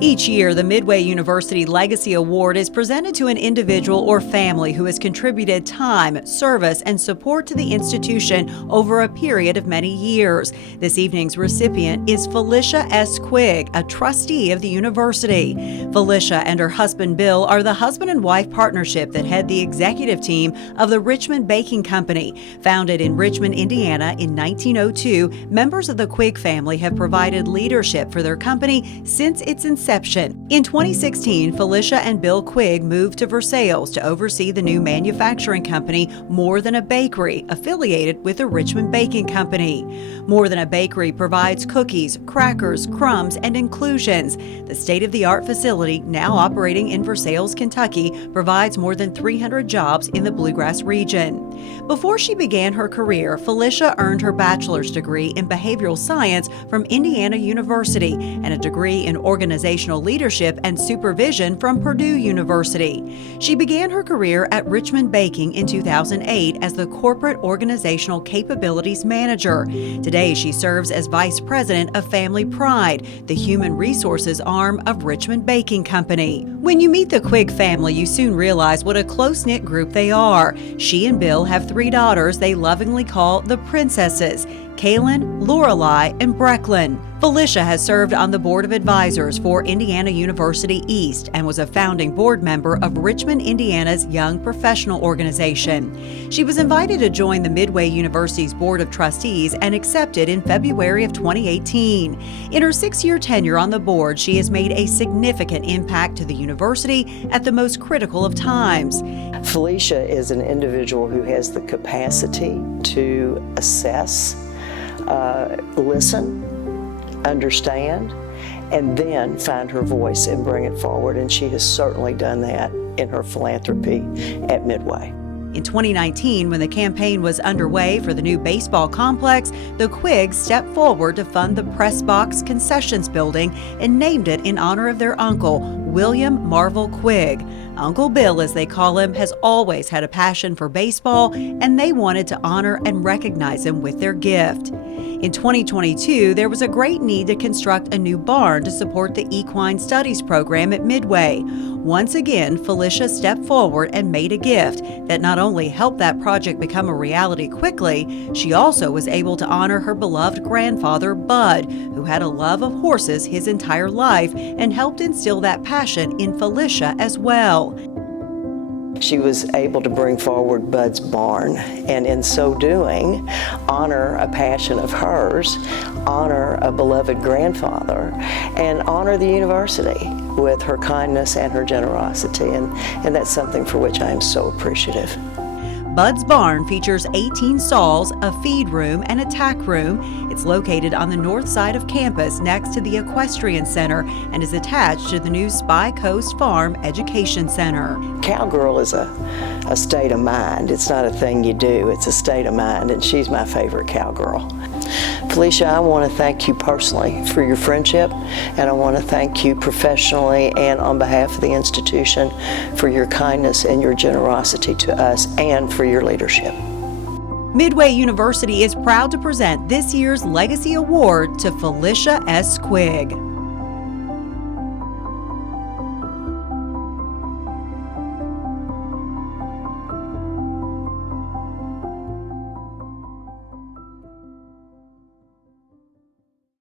Each year, the Midway University Legacy Award is presented to an individual or family who has contributed time, service, and support to the institution over a period of many years. This evening's recipient is Felicia S. Quigg, a trustee of the university. Felicia and her husband Bill are the husband and wife partnership that head the executive team of the Richmond Baking Company. Founded in Richmond, Indiana in 1902, members of the Quigg family have provided leadership for their company since its inception. In 2016, Felicia and Bill Quigg moved to Versailles to oversee the new manufacturing company, More Than a Bakery, affiliated with the Richmond Baking Company. More Than a Bakery provides cookies, crackers, crumbs, and inclusions. The state-of-the-art facility, now operating in Versailles, Kentucky, provides more than 300 jobs in the Bluegrass region. Before she began her career, Felicia earned her bachelor's degree in behavioral science from Indiana University and a degree in organizational leadership and supervision from Purdue University. She began her career at Richmond Baking in 2008 as the Corporate Organizational Capabilities Manager. Today, she serves as Vice President of Family Pride, the human resources arm of Richmond Baking Company. When you meet the Quigg family, you soon realize what a close-knit group they are. She and Bill have 3 daughters they lovingly call the Princesses: Kaylin, Lorelei, and Brecklin. Felicia has served on the Board of Advisors for Indiana University East and was a founding board member of Richmond, Indiana's Young Professional Organization. She was invited to join the Midway University's Board of Trustees and accepted in February of 2018. In her 6-year tenure on the board, she has made a significant impact to the university at the most critical of times. Felicia is an individual who has the capacity to assess, listen, understand, and then find her voice and bring it forward. And she has certainly done that in her philanthropy at Midway. In 2019, when the campaign was underway for the new baseball complex, the Quiggs stepped forward to fund the Press Box Concessions building and named it in honor of their uncle, William Marvel Quigg. Uncle Bill, as they call him, has always had a passion for baseball, and they wanted to honor and recognize him with their gift. In 2022, there was a great need to construct a new barn to support the equine studies program at Midway. Once again, Felicia stepped forward and made a gift that not only helped that project become a reality quickly, she also was able to honor her beloved grandfather, Bud, who had a love of horses his entire life and helped instill that passion in Felicia as well. She was able to bring forward Bud's barn, and in so doing, honor a passion of hers, honor a beloved grandfather, and honor the university with her kindness and her generosity, and that's something for which I am so appreciative. Bud's barn features 18 stalls, a feed room, and a tack room. It's located on the north side of campus next to the Equestrian Center and is attached to the new Spy Coast Farm Education Center. Cowgirl is a state of mind. It's not a thing you do, it's a state of mind, and she's my favorite cowgirl. Felicia, I want to thank you personally for your friendship, and I want to thank you professionally and on behalf of the institution for your kindness and your generosity to us and for your leadership. Midway University is proud to present this year's Legacy Award to Felicia S. Quigg.